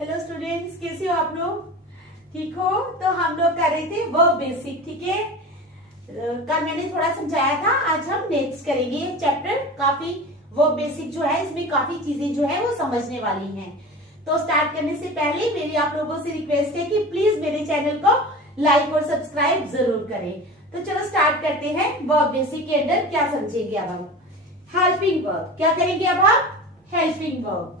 Hello students, कैसे हो आप लोग? ठीक हो? तो हम लोग कर रहे थे वर्ब बेसिक, ठीक है। कल मैंने थोड़ा समझाया था, आज हम नेक्स्ट करेंगे चैप्टर। काफी वर्ब बेसिक जो है इसमें काफी चीजें जो है वो समझने वाली हैं। तो स्टार्ट करने से पहले मेरी आप लोगों से रिक्वेस्ट है कि प्लीज मेरे चैनल को लाइक और सब्सक्राइब जरूर करें। तो चलो स्टार्ट करते हैं। वर्ब बेसिक के अंदर क्या समझेंगे अब हम? Helping verb. क्या करेंगे अब हम? Helping verb.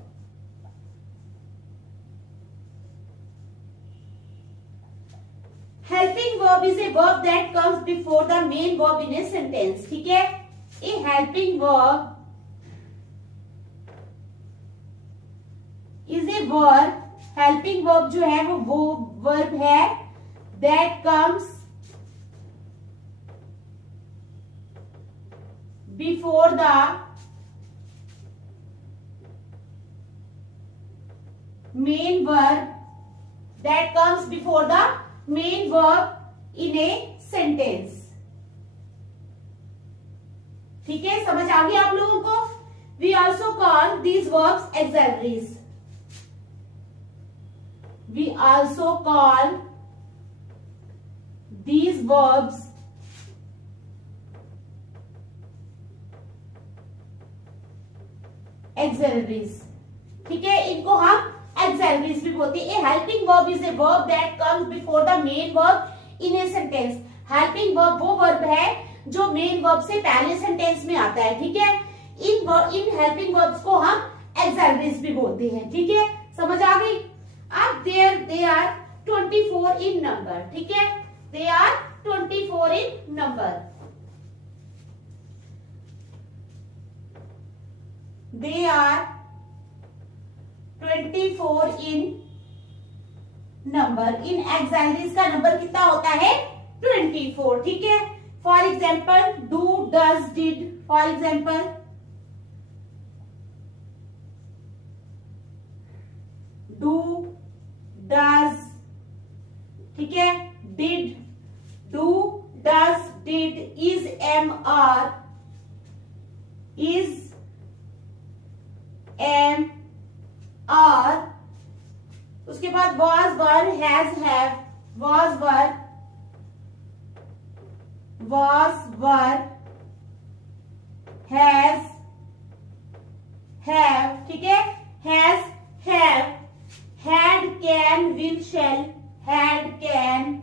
Helping verb is a verb that comes before the main verb in a sentence. ठीक है? A helping verb is a verb. Helping verb जो है वो verb है that comes before the main verb. That comes before the main verb in a sentence. ठीक है, समझ आ गया आप लोगों को? We also call these verbs auxiliaries. We also call these verbs auxiliaries. ठीक है, इनको हम auxiliaries भी बोलते हैं। A helping verb is a verb that comes before the main verb in a sentence. Helping verb वो verb है जो main verb से पहले sentence में आता है। ठीक है, इन helping verbs को हम auxiliaries भी बोलते हैं। ठीक है, समझ आ गई? अब they are 24 in number. ठीक है, they are 24 in number. They are 24 in number. इन auxiliaries का नंबर कितना होता है? 24. ठीक है, for example do, does, did. For example do, does, ठीक है, did, do, does, did, is, am, are, is, am, और उसके बाद was, were, has, have, was, were, has, have, ठीक है, has, have, had, can, will, shall, had, can,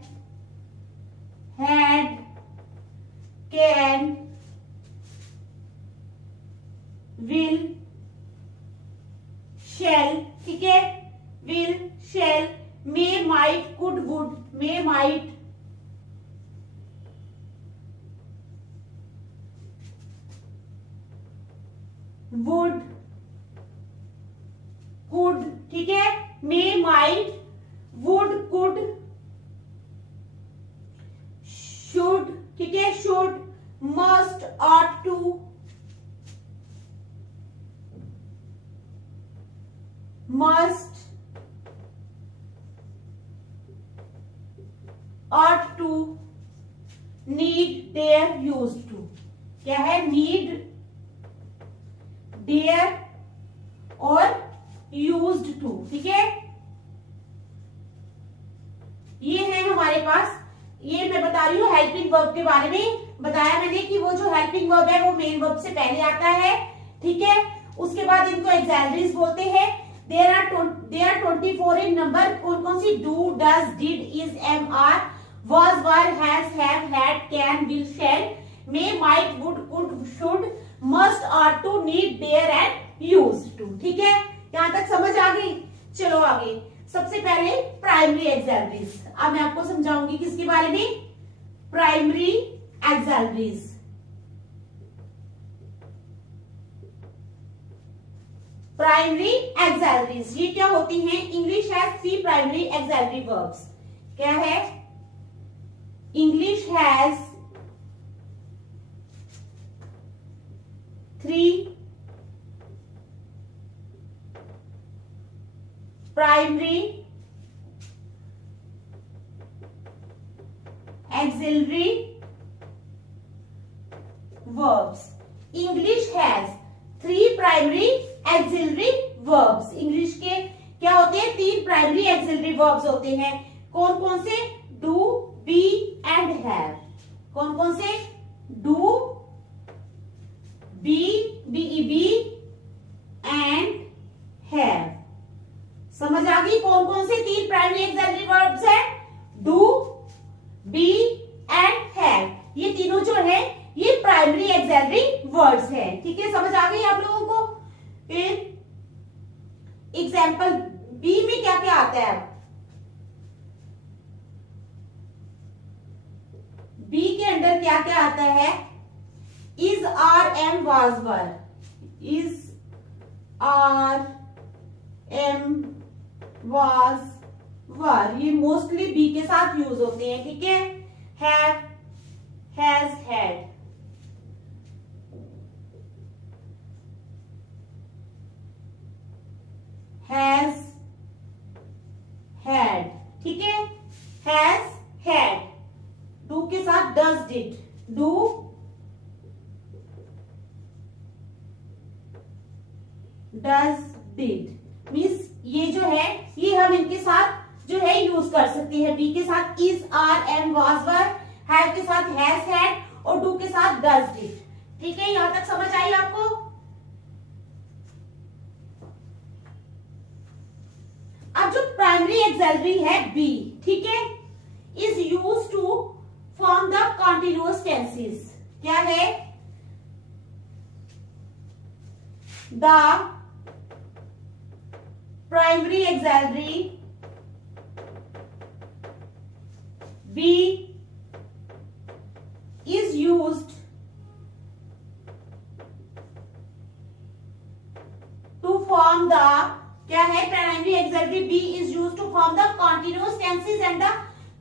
will, shall, ठीक है, will, shall, may, might, could, would, may, might, would, could, ठीक है, may, might, would, could, should, ठीक है, should, must, ought to, must, ought to, need, dare, used to. क्या है? need, dare और used to. ठीक है, ये है हमारे पास। ये मैं बता रही हूँ हेल्पिंग वर्ब के बारे में। बताया मैंने कि वो जो हेल्पिंग वर्ब है वो मेन वर्ब से पहले आता है। ठीक है, उसके बाद इनको एक्सैलरीज बोलते हैं। There are 24 in number. कौन कौन सी? do, does, did, is, am, are, was, were, has, have, had, can, will, shall, may, might, would, could, should, must, ought to, need, dare and used to. ठीक है, यहाँ तक समझ आ गई? चलो आगे। सबसे पहले प्राइमरी एक्सैलरीज। अब मैं आपको समझाऊंगी किसके बारे में? प्राइमरी एक्सैलरीज। प्राइमरी एक्सैलरीज ये क्या होती हैं? English has 3 primary auxiliary verbs. क्या है? English has 3 primary auxiliary verbs. English has 3 primary auxiliary verbs. English के क्या होते हैं, 3 प्राइमरी एक्सिलरी वर्ब्स होते हैं। कौन कौन से, डू, बी एंड हैव। कौन कौन से, do, be, be and have. समझ आ गई, कौन कौन से 3 प्राइमरी एक्सिलरी वर्ब्स है, डू, बी एंड हैव। ये तीनों जो है ये प्राइमरी एक्सिलरी वर्ड्स है। ठीक है, समझ आ गई आप लोगों को। फिर एग्जाम्पल बी में क्या क्या आता है, अब बी के अंदर क्या क्या आता है, is, are, am, was, were. Is, are, am, was, were, ये मोस्टली बी के साथ यूज होते हैं। ठीक है, have, has, had. Has, had. ठीक है, हैज, हैड। डू के साथ does, did. Do, does, did. Means ये जो है ये हम इनके साथ जो है यूज कर सकते हैं। बी के साथ is, are, am, was, were, have के साथ हैज, हैड और डू के साथ डज, डिड। ठीक है, यहां तक समझ आई आपको। अब जो प्राइमरी एक्सिलरी है बी, ठीक है, is use to form the continuous tenses. क्या है, the primary auxiliary be is used to form the, क्या है, primary auxiliary be is used to form the continuous tenses and the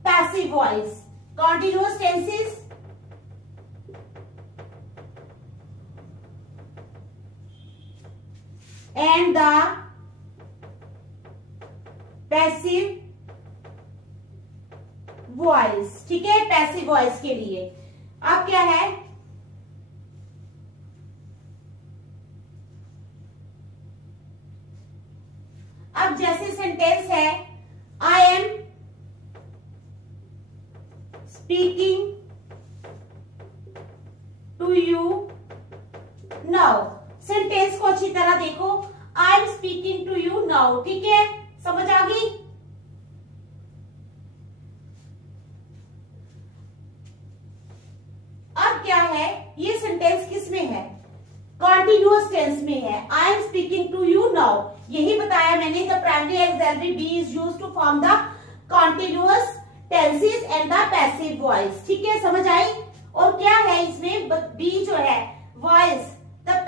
passive voice. Continuous tenses and the passive voice. ठीक है, passive voice के लिए अब क्या है, अब जैसे सेंटेंस है, I am speaking to you now. Sentence को अच्छी तरह देखो, I am speaking to you now. ठीक है, समझ आ गई। क्या है, ये सेंटेंस किस में है, कॉन्टिन्यूअस टेंस में है। I am speaking to you now, यही बताया मैंने। The primary auxiliary be is used to form the continuous tenses and the passive voice. ठीक है, समझ आई। और क्या है इसमें, बी जो है voice,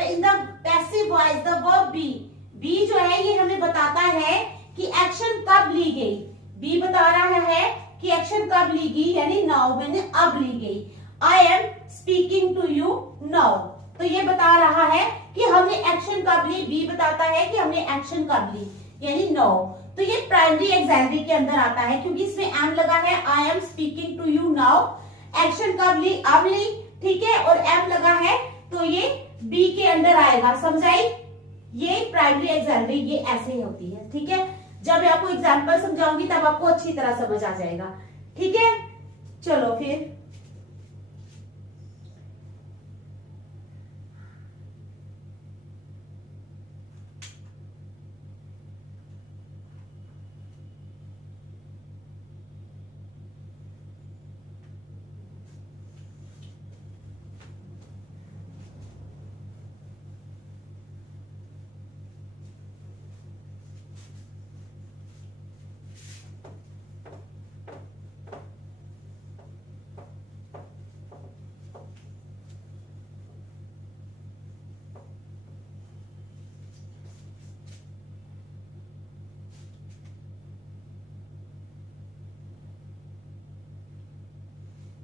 in the passive voice the verb be, be जो है ये हमें बताता है कि एक्शन कब ली गई। बी बता रहा है कि एक्शन कब ली गई, यानी नाउ मैंने अब ली गई। I am speaking to you now, तो ये बता रहा है कि हमने एक्शन कब ली। बी बताता है कि हमने एक्शन कब ली, यानी नाउ। तो ये प्राइमरी एक्सिलरी के अंदर आता है क्योंकि इसमें एम लगा है। I am speaking to you now, action कब ली, अब ली। ठीक है, और एम लगा है तो ये बी के अंदर आएगा। समझाई, ये प्राइमरी एक्सिलरी ये ऐसे होती है। ठीक है, जब मैं आपको एग्जाम्पल समझाऊंगी तब आपको अच्छी तरह समझ आ जाएगा। ठीक है, चलो फिर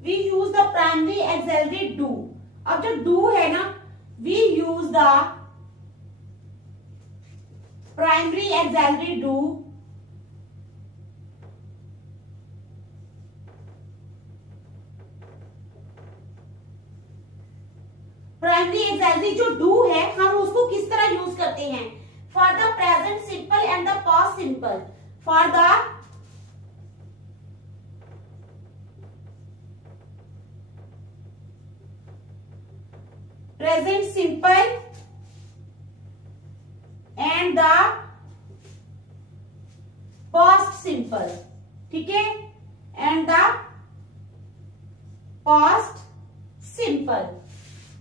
we use the primary auxiliary do। अब जो do है ना, we use the primary auxiliary do primary axillary जो डू है हम उसको किस तरह यूज करते हैं, for the present simple and the past simple. For the present simple and the past simple. ठीक है, and the past simple.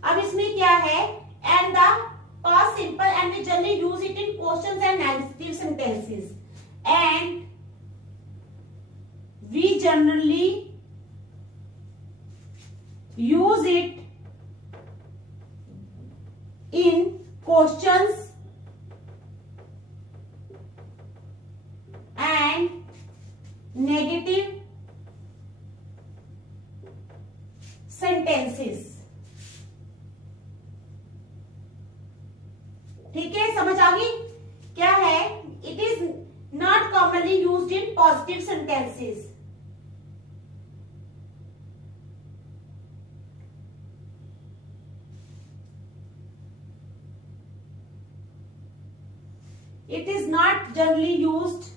अब इसमें क्या है, and the past simple, and we generally use it in questions and negative sentences, and we generally use it in questions and negative sentences. ठीक है, समझ आ गई क्या है? It is not commonly used in positive sentences. It is not generally used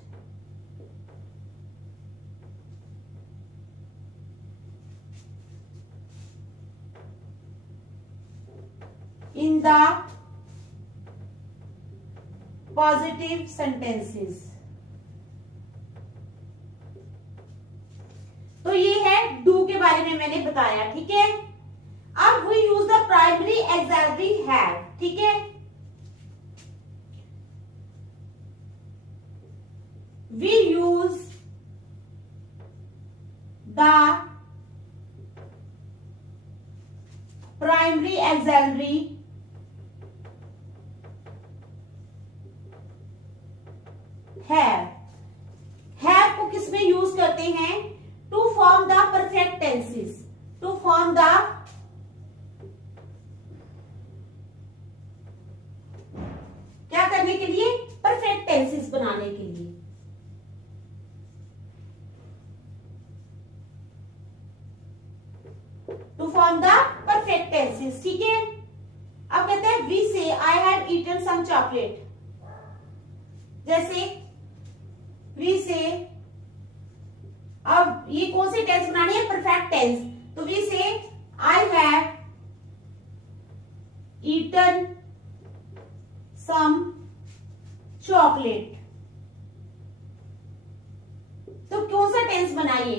in the positive sentences. तो ये है डू के बारे में मैंने बताया. ठीक है, अब we use the primary auxiliary have. ठीक है, we use the primary auxiliary have को किसमें यूज करते हैं? To form the perfect tenses. To form the क्या करने के लिए? परफेक्ट टेंसेस बनाने के लिए. To form the perfect tenses. ठीक है, अब कहते हैं we say I have eaten some chocolate. जैसे वी से, अब ये कौन सी टेंस बनानी है? Perfect tense. तो we say I have eaten some chocolate. तो कौन सा टेंस बनाइए?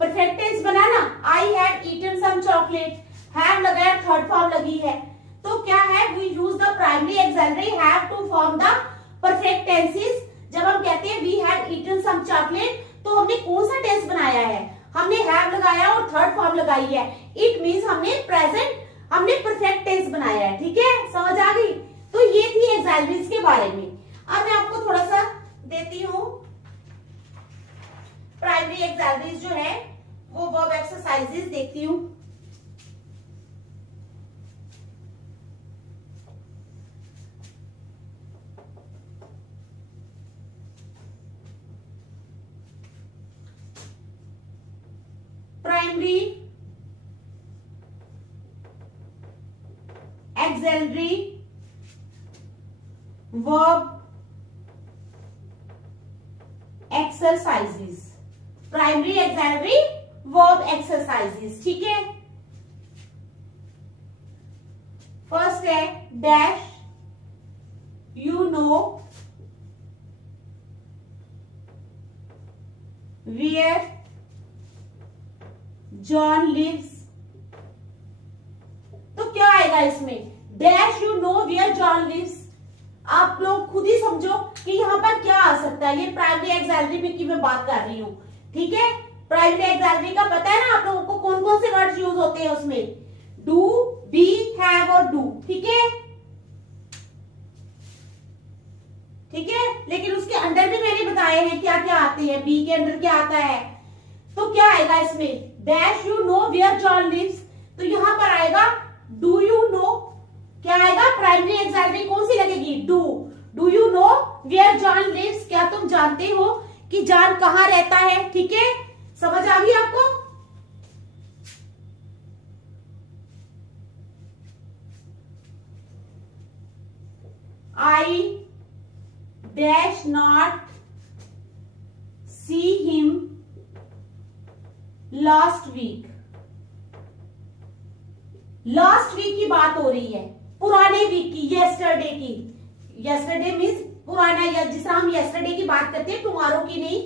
परफेक्ट टेंस बनाना. I have eaten some chocolate, have लगाया, थर्ड फॉर्म लगी है. तो क्या है? We use the primary auxiliary have to form the perfect tenses. जब हम कहते हैं we have eaten some chocolate, तो हमने कौन सा टेंस बनाया है? हमने हैव लगाया और थर्ड फॉर्म लगाई है. इट मींस हमने प्रेजेंट, हमने परफेक्ट टेंस बनाया है. ठीक है, समझ आ गई? तो ये थी ऑक्सिलरीज के बारे में. अब मैं आपको थोड़ा सा देती हूँ प्राइमरी ऑक्सिलरीज जो है वो वर्ब एक्सरसाइजेस देखती हूँ. Primary auxiliary verb exercises. Primary auxiliary verb exercises. ठीक है, फर्स्ट है dash you know where John lives. तो क्या आएगा इसमें? Dash you know where John lives. आप लोग खुद ही समझो कि यहाँ पर क्या आ सकता है. ये प्राइमरी ऑक्सिलरी में की मैं बात कर रही हूँ. ठीक है, प्राइमरी ऑक्सिलरी का पता है ना आप लोगों को कौन कौन से वर्ड्स यूज होते हैं उसमें? डू, बी, हैव और डू. ठीक है, ठीक है, लेकिन उसके अंदर भी मैंने बताए हैं क्या क्या आते हैं. बी के अंदर क्या आता है? तो क्या आएगा इसमें? Dash you know where John lives. तो यहां पर आएगा डू यू नो. क्या आएगा? प्राइमरी ऑक्सिलरी कौन सी लगेगी? Do. Do you know where John lives. क्या तुम जानते हो कि जॉन कहां रहता है? ठीक है, समझ आ गई आपको? I dash not see him last week. Last week की बात हो रही है, पुराने वीक की, यस्टरडे की। यस्टरडे मीन्स पुराना, या जिससे हम यस्टरडे की बात करते हैं, टुमारो की नहीं।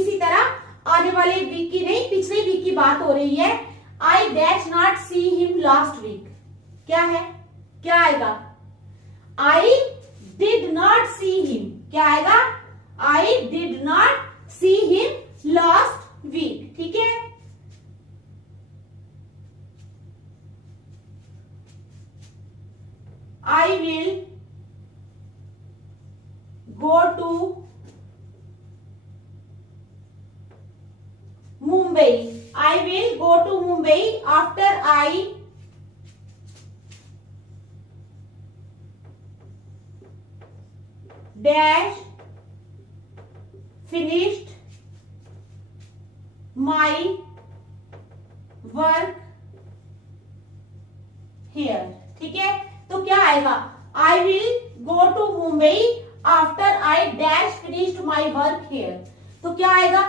इसी तरह आने वाले वीक की नहीं, पिछले वीक की बात हो रही है। I dash not see him last week, क्या है, क्या आएगा? I did not see him, क्या आएगा? I did not see him last week. ठीक है, I will go to Mumbai. I will go to Mumbai after I dash finished my work here. ठीक है, तो क्या आएगा? I will go to Mumbai after I dash finished my work here. तो क्या आएगा?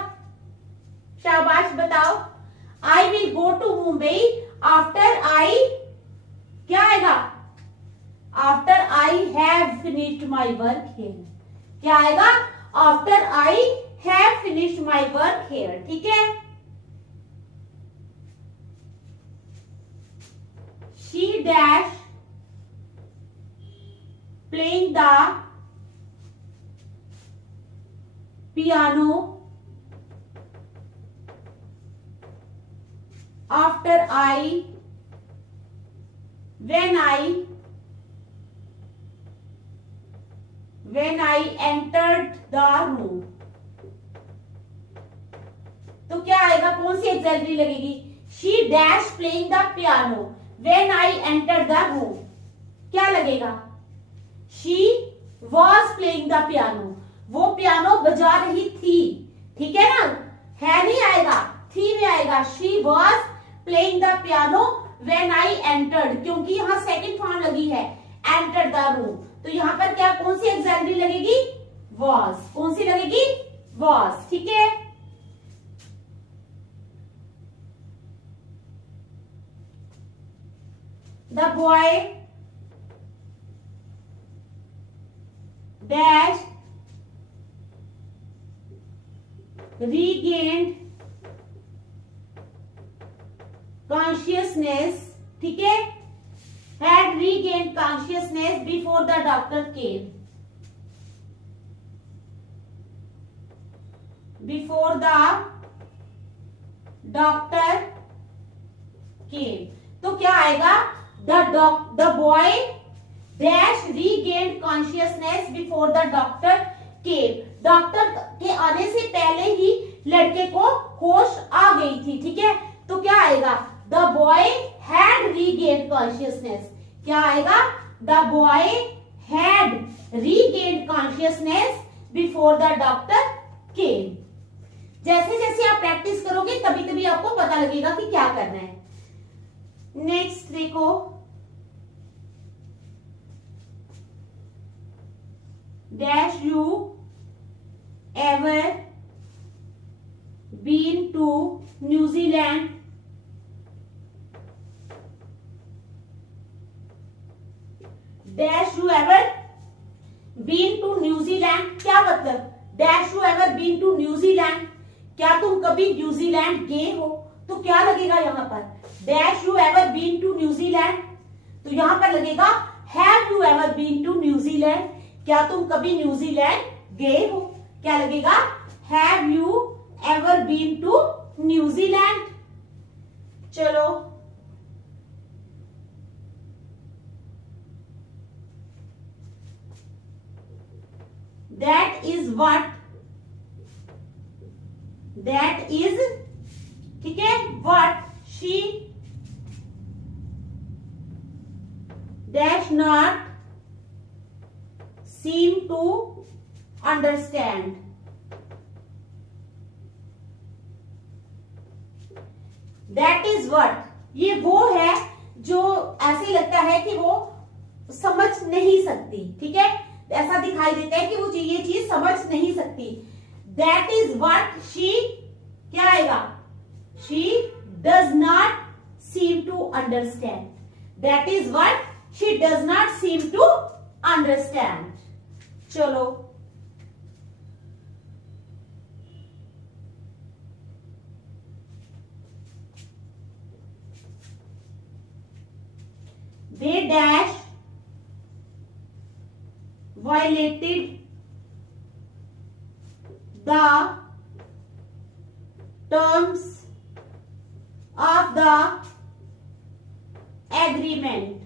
शाबाश, बताओ। I will go to Mumbai after I, क्या आएगा? After I have finished my work here. क्या आएगा? After I have finished my work here. ठीक है, she dash playing the piano after when I entered the room। तो क्या आएगा? कौन सी एक्सैक्टली लगेगी? She dash playing the piano when I entered the room। क्या लगेगा? She was playing the piano, वो पियानो बजा रही थी। ठीक है ना, है नहीं आएगा, थी में आएगा। She was playing the piano when I entered, क्योंकि यहाँ सेकंड फॉर्म लगी है, entered the room। तो यहाँ पर क्या, कौन सी एक्सैक्टली लगेगी? was। कौन सी लगेगी? was। ठीक है, the boy dash regained consciousness। ठीक है, had regained consciousness before the doctor came। before the doctor came। तो क्या आएगा? the boy dash regained consciousness before the doctor came। Doctor के आने से पहले ही लड़के को होश आ गई थी। ठीक है, तो क्या आएगा? the boy had regained consciousness। क्या आएगा? the boy had regained consciousness before the doctor came। जैसे जैसे आप प्रैक्टिस करोगे तभी तभी आपको पता लगेगा कि क्या करना है। नेक्स्ट देखो, dash you ever been to New Zealand? dash you ever been to New Zealand, क्या मतलब? dash you ever been to New Zealand, क्या तुम कभी न्यूजीलैंड गए हो? तो क्या लगेगा यहाँ पर? dash you ever been to New Zealand, तो यहाँ पर लगेगा have you ever been to New Zealand, क्या तुम कभी न्यूजीलैंड गए हो? क्या लगेगा? Have you ever been to New Zealand? चलो, that is what, that is, ठीक है, what she dash not seem to understand। That is what, ये वो है जो ऐसे लगता है कि वो समझ नहीं सकती। ठीक है, ऐसा दिखाई देता है कि वो ये चीज समझ नहीं सकती। दैट इज व्हाट शी, क्या आएगा, she does not seem to understand. That is what she does not seem to understand. चलो, they dash violated the terms of the agreement.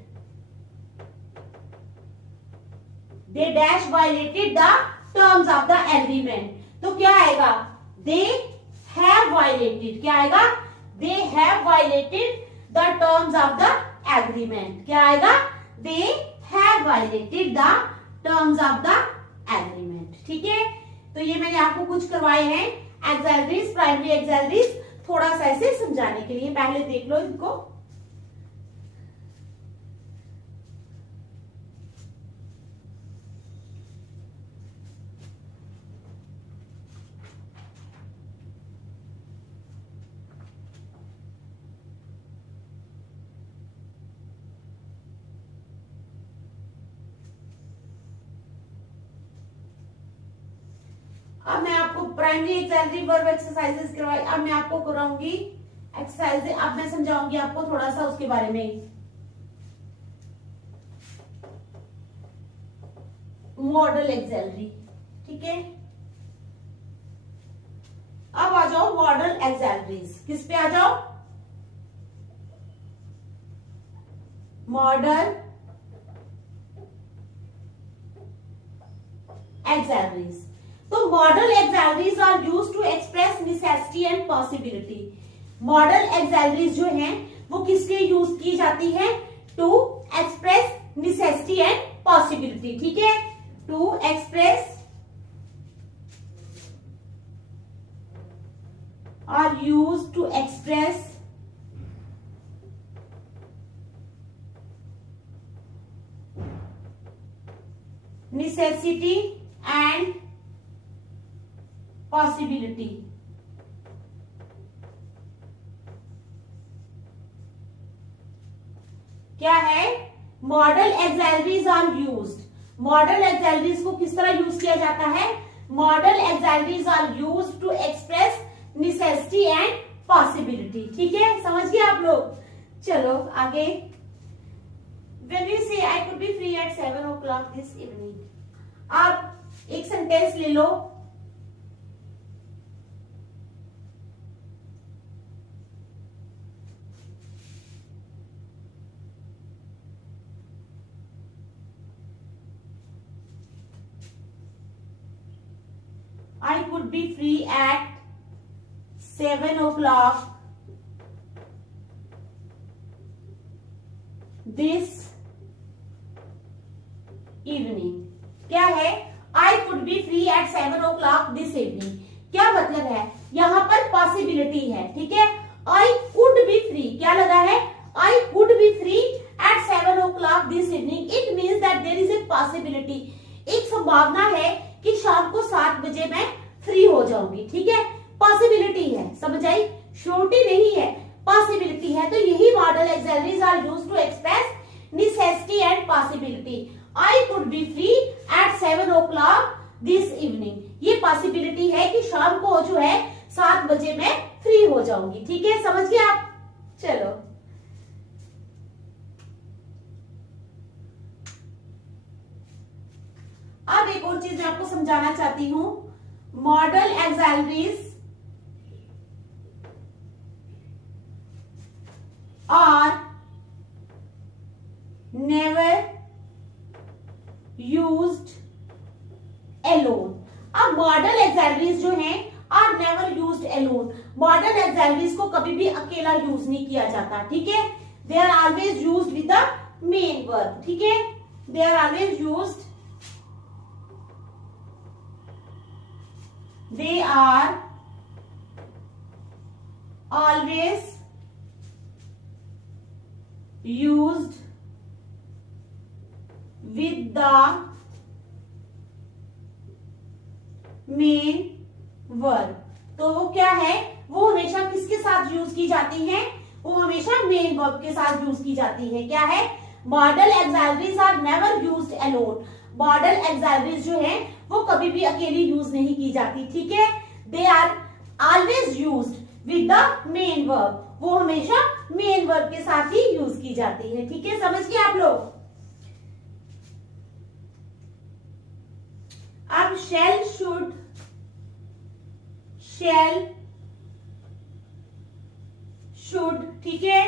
They dash violated the terms of the agreement. तो क्या आएगा, they have violated, क्या आएगा, they have violated the terms of the agreement. क्या आएगा, they have violated the terms of the agreement. ठीक है, तो ये मैंने आपको कुछ करवाए हैं एक्सैलरीज, प्राइमरी एक्सैलरीज, थोड़ा सा ऐसे समझाने के लिए। पहले देख लो इनको। अब मैं आपको प्राइमरी एक्सैलरी वर्ब एक्सरसाइजेस करवाई, अब मैं आपको कराऊंगी एक्सरसाइज। अब मैं समझाऊंगी आपको थोड़ा सा उसके बारे में। मॉडल एक्सैलरी, ठीक है। अब आ जाओ मॉडल एक्सैलरीज, किस पे आ जाओ, मॉडल एक्सैलरीज। तो modal auxiliaries are used to express necessity and possibility. Modal auxiliaries जो हैं वो किस लिए यूज की जाती है, to express necessity and possibility, ठीक है, to express are used to express necessity and possibility. क्या है, modal auxiliaries are used. Modal auxiliaries को किस तरह यूज किया जाता है, modal auxiliaries are used to express necessity and possibility, ठीक है, समझ गए आप लोग। चलो आगे। When we say I could be free at 7 o'clock this evening, आप एक सेंटेंस ले लो। I could be free at 7 o'clock this evening. क्या है, I could be free at 7 o'clock this evening. क्या मतलब है, यहाँ पर पॉसिबिलिटी है, ठीक है। आई कुड बी फ्री, क्या लगा है, I could be free at 7 o'clock this evening. It means that there is a possibility, एक संभावना है कि शाम को 7 बजे मैं फ्री हो जाऊंगी, ठीक है, पॉसिबिलिटी है, समझ आई, श्योरिटी नहीं है, पॉसिबिलिटी है। तो यही modal auxiliaries are used to express necessity and possibility. I could be free at 7 o'clock this evening। ये पॉसिबिलिटी है कि शाम को जो है 7 बजे मैं फ्री हो जाऊंगी, ठीक है, समझ गए आप। चलो अब एक और चीज मैं आपको समझाना चाहती हूं। Modal auxiliaries are never used alone. अब मॉडल एक्सैलरीज जो हैं are never used alone. Modal auxiliaries को कभी भी अकेला यूज नहीं किया जाता, ठीक है, they are always used with the main verb, ठीक है, they are always used, they are always used with the main verb. तो वो क्या है, वो हमेशा किसके साथ यूज की जाती है, वो हमेशा मेन वर्ब के साथ यूज की जाती है। क्या है, modal auxiliaries are never used alone. Modal auxiliaries जो है वो कभी भी अकेली यूज नहीं की जाती, ठीक है। They are always used with the main verb, वो हमेशा मेन वर्ब के साथ ही यूज की जाती है, ठीक है। समझ गए आप लोग। अब शैल, शुड, शैल, शुड, ठीक है।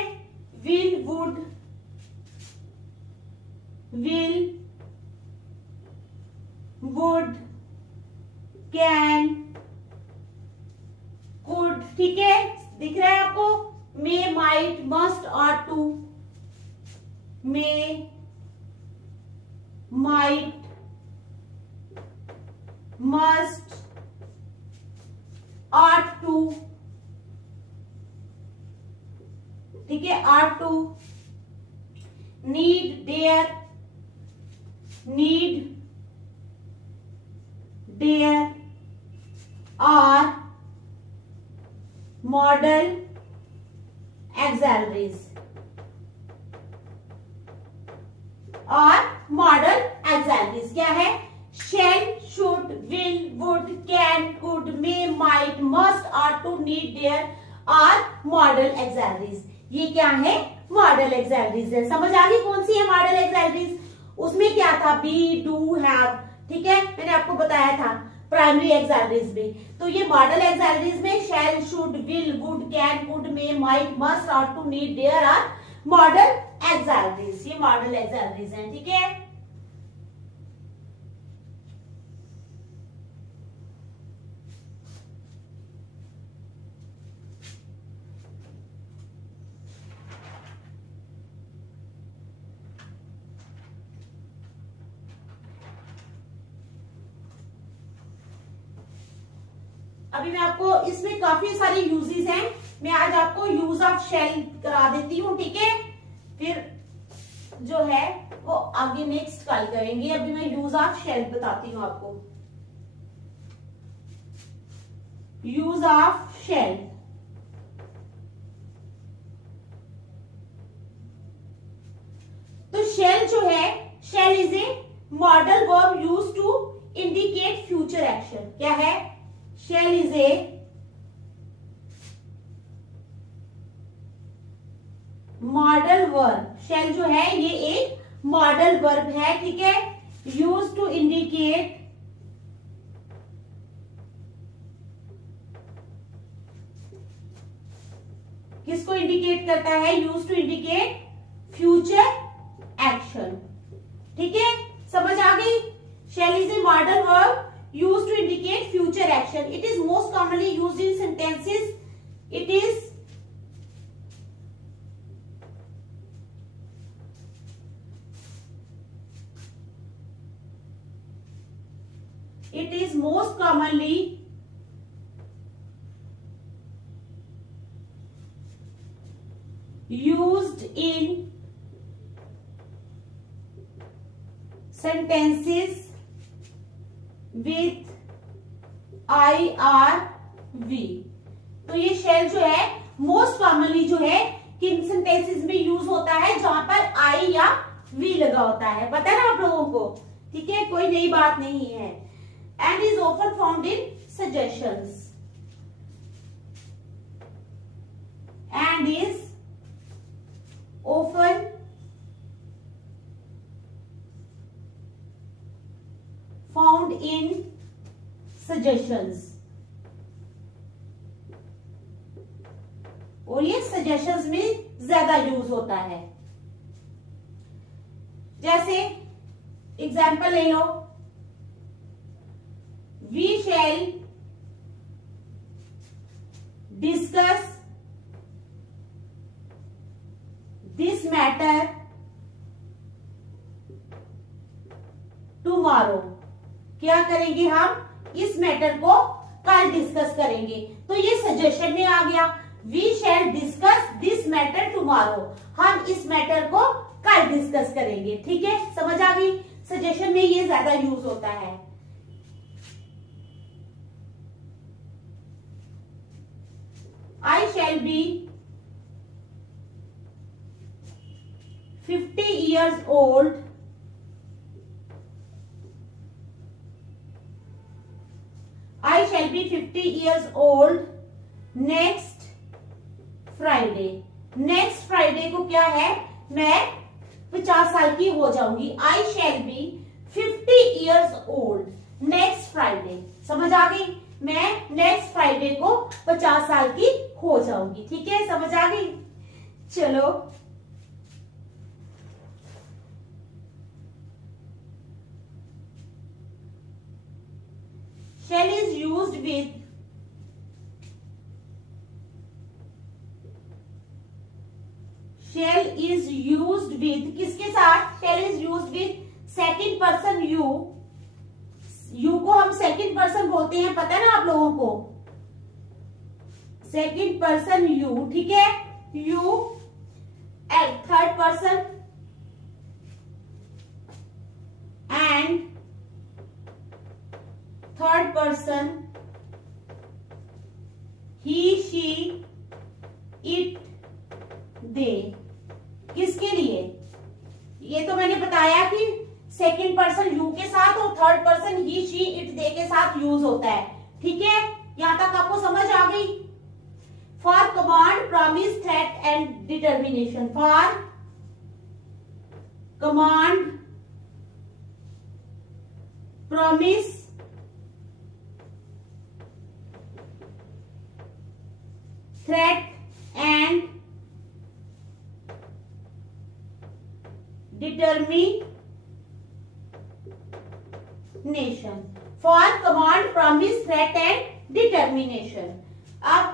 Will, would, will, would, can, could, ठीक है। दिख रहा है आपको, मे, माइट, मस्ट और to. May, might, must, ought to, ठीक है, ought to, need, dare, need, dare, are model auxiliaries, और मॉडल auxiliaries क्या है, shall, should, will, would, can, could, may, might, must, ought to, need, dare are model auxiliaries। ये क्या है, model auxiliaries है। समझ आ गई कौन सी है मॉडल auxiliaries। उसमें क्या था, बी, डू, हैव, ठीक है, मैंने आपको बताया था प्राइमरी auxiliaries में। तो ये मॉडल auxiliaries में shall, should, will, would, can, could, may, might, must, ought to, need, dare are model auxiliaries। ये मॉडल auxiliaries हैं, ठीक है। अभी मैं आपको इसमें काफी सारी यूजेस हैं, मैं आज आपको यूज ऑफ शैल करा देती हूँ, ठीक है। फिर जो है वो आगे नेक्स्ट कल करेंगे। अभी मैं यूज ऑफ शैल बताती हूँ आपको। यूज ऑफ शैल, तो शैल जो है, shall is a modal verb use to indicate future action. क्या है, shall is a modal verb. shall जो है ये एक मॉडल वर्ब है, ठीक है, यूज टू इंडिकेट किसको इंडिकेट करता है, use to indicate future action, ठीक है। समझ आ गई। shall is a model verb used to indicate future action. It is most commonly used in sentences. It is most commonly used in sentences with IRV। तो ये shell जो है most commonly जो है किन सेंटेंसेस में यूज होता है जहां पर आई या वी लगा होता है, पता है ना आप लोगों को, ठीक है, कोई नई बात नहीं है। And is often found in suggestions, and is often found in suggestions, और ये सजेशंस में ज्यादा यूज होता है। जैसे एग्जाम्पल ले लो, we shall discuss this matter tomorrow. क्या करेंगे हम, इस मैटर को कल डिस्कस करेंगे। तो ये सजेशन में आ गया, we shall discuss this matter tomorrow, हम इस मैटर को कल डिस्कस करेंगे, ठीक है, समझ आ गई। सजेशन में ये ज्यादा यूज होता है। shall be 50 years old I shall be 50 years old next Friday. Next Friday को क्या है, मैं 50 साल की हो जाऊंगी. I shall be 50 years old next Friday. समझ आ गई, मैं नेक्स्ट फ्राइडे को 50 साल की हो जाऊंगी. ठीक है, समझ आ गई. चलो shall is used with shall is used with किसके साथ, shall is used with second person you. You को हम सेकंड पर्सन बोलते हैं, पता है ना आप लोगों को, सेकंड पर्सन यू. ठीक है, you. Third person and third person he she it they. किसके लिए, ये तो मैंने बताया कि सेकंड पर्सन यू के साथ और third person he she it they के साथ यूज होता है. ठीक है, यहां तक आपको समझ आ गई. For command, promise, threat and determination. For command, promise, threat and determination. For command, promise, threat and determination. अब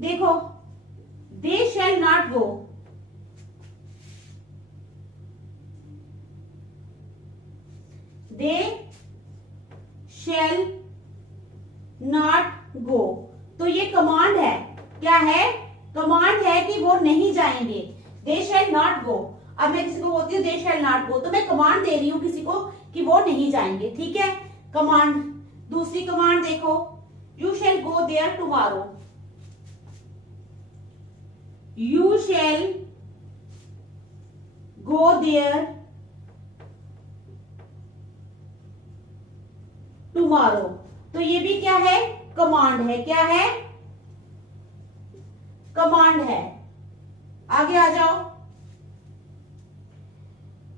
देखो, दे shall not go. They shall not go, तो ये कमांड है. क्या है, कमांड है कि वो नहीं जाएंगे. दे शैल नॉट गो. अब मैं किसी को बोलती हूँ दे शैल नॉट गो, तो मैं कमांड दे रही हूँ किसी को कि वो नहीं जाएंगे. ठीक है, कमांड. दूसरी कमांड देखो, you shall go there tomorrow. You shall go there tomorrow. तो ये भी क्या है, कमांड है. क्या है, कमांड है. आगे आ जाओ.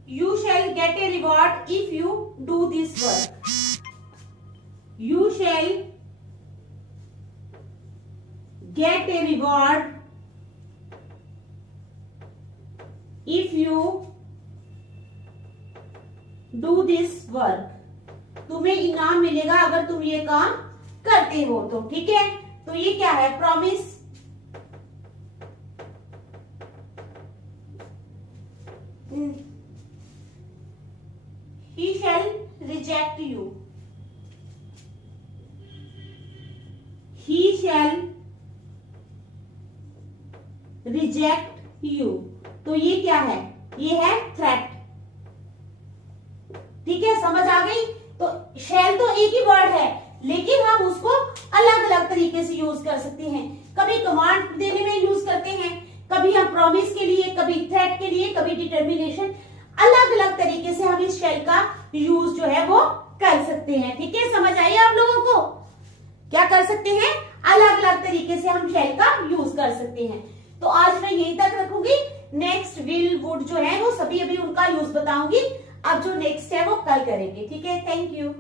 You shall gate A reward if you do this work. You shall gate A reward if you do this work. तुम्हें इनाम मिलेगा अगर तुम ये काम करते हो तो. ठीक है, तो ये क्या है, promise. He shall reject you. He shall reject you. तो ये क्या है, ये है थ्रेट. ठीक है, समझ आ गई. तो शैल तो एक ही वर्ड है, लेकिन हम उसको अलग अलग तरीके से यूज कर सकते हैं. कभी कमांड देने में यूज करते हैं, कभी हम प्रॉमिस के लिए, कभी थ्रेट के लिए, कभी डिटर्मिनेशन. अलग अलग तरीके से हम इस शैल का यूज जो है वो कर सकते हैं. ठीक है, समझ आई आप लोगों को. क्या कर सकते हैं, अलग अलग तरीके से हम शैल का यूज कर सकते हैं. तो आज मैं यहीं तक रखूंगी. नेक्स्ट विल, वुड जो है वो सभी अभी उनका यूज बताऊंगी. अब जो नेक्स्ट है वो कल करेंगे. ठीक है, थैंक यू.